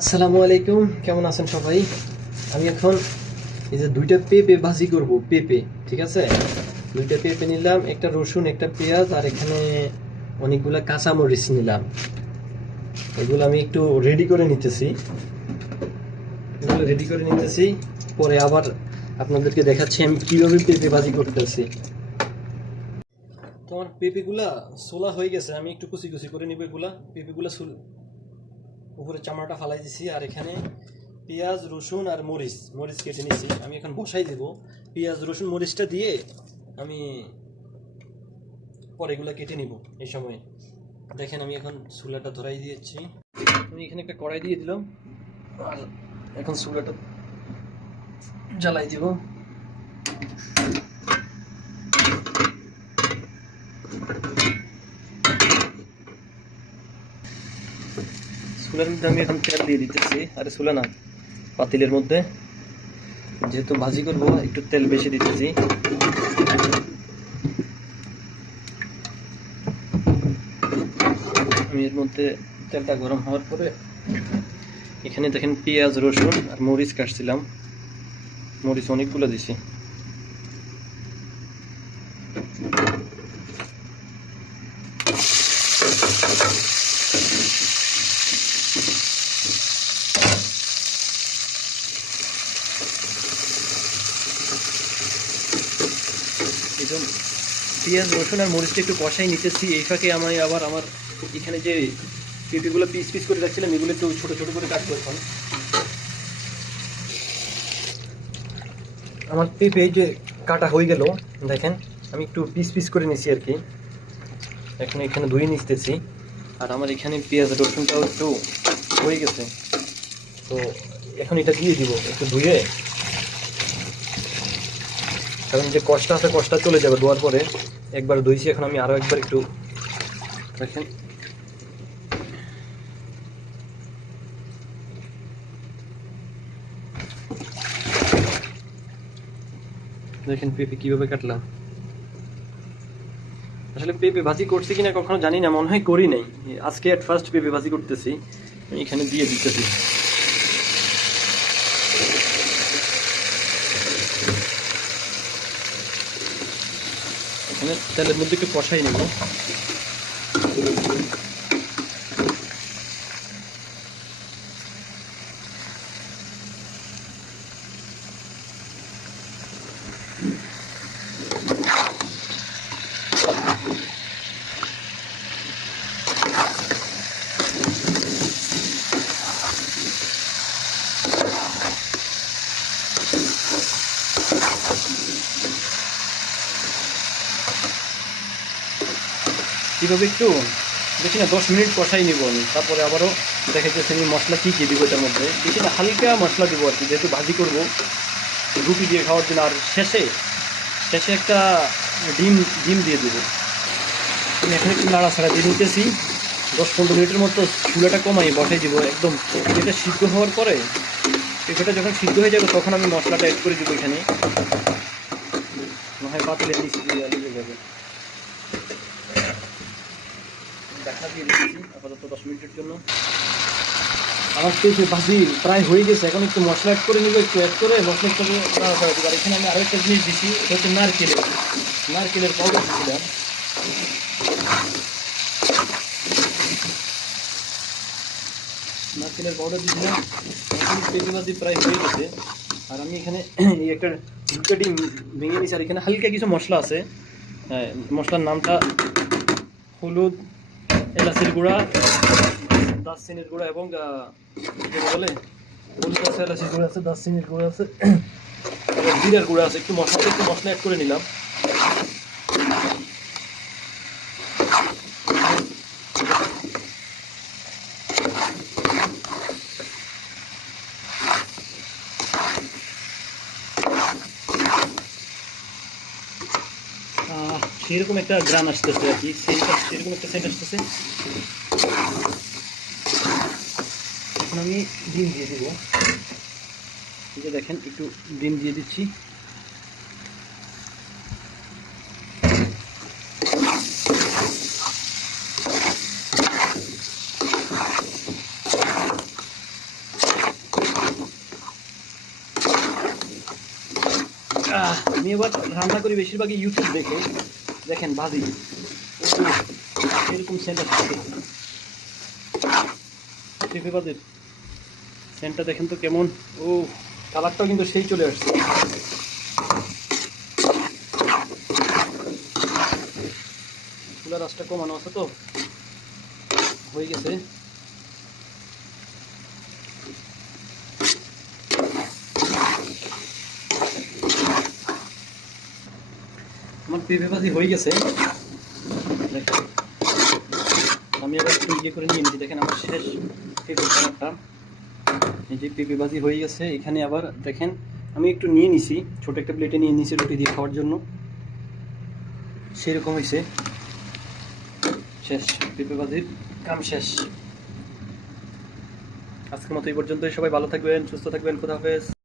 আসসালামু আলাইকুম, কেমন আছেন সবাই? আমি এখন এই যে দুইটা পেঁপে ভাজি করব, পেঁপে, ঠিক আছে? দুইটা পেঁপে নিলাম, একটা রসুন, একটা পেঁয়াজ, আর এখানে অনেকগুলা কাঁচামরিচ নিলাম। এগুলো আমি একটু রেডি করে নিতেছি। এগুলো রেডি করে নিতেছি, পরে আবার আপনাদেরকে দেখাচ্ছি আমি কীভাবে পেঁপে ভাজি করতেছি। তোমার পেঁপেগুলা সোলা হয়ে গেছে, আমি একটু কুচি কুচি করে নিব এগুলা। পেঁপেগুলা উপরে চামড়াটা ফালাই দিছি, আর এখানে পেঁয়াজ, রসুন আর মরিচ মরিচ কেটে নিছি। আমি এখন বসাই দেব। পেঁয়াজ, রসুন, মরিচটা দিয়ে আমি পরে এগুলো কেটে নিব এই সময়। দেখেন আমি এখন চুলাটা ধরাই দিয়েছি। আমি এখানে একটা কড়াই দিয়ে দিলাম, আর এখন চুলাটা জ্বালাই দিব। চুলার মধ্যে আমি এখন তেল দিয়ে দিতেছি, আরে চুলা না, পাতিলের মধ্যে। যেহেতু ভাজি করব, একটু তেল বেশি দিতেছি। আমি এর মধ্যে তেলটা গরম হওয়ার পরে, এখানে দেখেন পেঁয়াজ, রসুন আর মরিচ কাটছিলাম। মরিচ অনেকগুলো দিছি। একদম পেঁয়াজ, রসুন আর মরিচটা একটু কষাই নিতেছি। এই ফাঁকে আমি আবার আমার এখানে যে পেঁপেগুলো পিস পিস করে রাখছিলাম, এগুলো একটু ছোটো ছোটো করে কাটবো এখন। আমার পেঁপে যে কাটা হয়ে গেল, দেখেন, আমি একটু পিস পিস করে নিছি আর কি। এখন এখানে ধুয়ে নিতেছি আর আমার এখানে পেঁয়াজ, রসুনটাও একটু হয়ে গেছে। তো এখন এটা দিয়ে দিব, একটু ধুয়ে। কারণ যে কষ্ট আছে কষ্ট চলে যাবে ধোয়ার পরে। একবার ধুইছি, এখন আমি আরও একবার একটু দেখেন। দেখেন পেঁপে কীভাবে কাটলাম। আসলে পেঁপে ভাজি করছি কিনা কখনো জানি না, মনে হয় করি নাই। আজকে অ্যাট ফার্স্ট পেঁপে ভাজি করতেছি এখানে দিয়ে দিতেছি। তেলের মধ্যে একটু কষাই নেব। কীভাবে একটু বেশি না, দশ মিনিট কষাই নিব আমি। তারপরে আবারও দেখা যাচ্ছে আমি মশলা কী কী দিব এটার মধ্যে। বেশি না, হালকা মশলা দিব আর কি, যেহেতু ভাজি করব। রুটি দিয়ে খাওয়ার জন্য আর শেষে শেষে একটা ডিম ডিম দিয়ে দেবো। আমি এখন একটু নাড়াছাড়া দিয়ে নিতেছি। দশ পনেরো মিনিটের মতো চুলাটা কমাই, বসাই দিব। একদম এটা সিদ্ধ হওয়ার পরে, পেঁপেটা যখন সিদ্ধ হয়ে যাবে তখন আমি মশলাটা অ্যাড করে দেবো এখানে। না হয় পাতলে দিয়ে যাবে। দশ মিনিটের জন্য। প্রায় হয়ে গেছে এখন একটু মশলা অ্যাড করে নিবো একটু অ্যাড করে মশলা করে এখানে আমি আরও একটা জিনিস দিচ্ছি হচ্ছে নারকেলের নারকেলের পাউডার দিয়েছিলাম নারকেলের পাউডার দিয়েছিলাম পেঁপে ভাজি প্রায় হয়ে গেছে। আর আমি এখানে একটা দুটো ভেঙে নিয়েছি। আর এখানে হালকা কিছু মশলা আছে। হ্যাঁ, মশলার নামটা হলুদ এলাচির গুঁড়া, দারচিনির গুঁড়া এবং বলে, হলুদ আছে, এলাচির গুঁড়া আছে, দারচিনির গুঁড়া আছে। জিরার গুঁড়া আছে, একটু মশলা একটু মশলা অ্যাড করে নিলাম। সেরকম একটা গ্রাম আসতেছে আর কি। সেরকম একটা সেন্ট আসতেছে। এখন আমি ডিম দিয়ে দেবো। এই যে দেখেন, একটু ডিম দিয়ে দিচ্ছি। আমি এবার রান্না করি বেশিরভাগই ইউটিউব দেখে। দেখেন ভাজি এরকম সেন্টার থাকে। পেঁপে ভাজির সেন্টটা দেখেন তো কেমন। ও কালারটাও কিন্তু সেই চলে আসছে। চুলার রাস্তা কমানো আছে তো। হয়ে গেছে। পেঁপে হয়ে গেছে। আমি আবার একটু ইয়ে করে নিয়ে নিচ্ছি। দেখেন আমার শেষ এই যে হয়ে গেছে, এখানে আবার দেখেন, আমি একটু নিয়ে নিছি। ছোট একটা প্লেটে নিয়ে নিছি রুটি দিয়ে খাওয়ার জন্য। সেরকম হয়েছে শেষ পেঁপে ভাজির কাম শেষ। আজকের মতো এই পর্যন্তই। সবাই ভালো থাকবেন, সুস্থ থাকবেন। কোথা হাফেজ।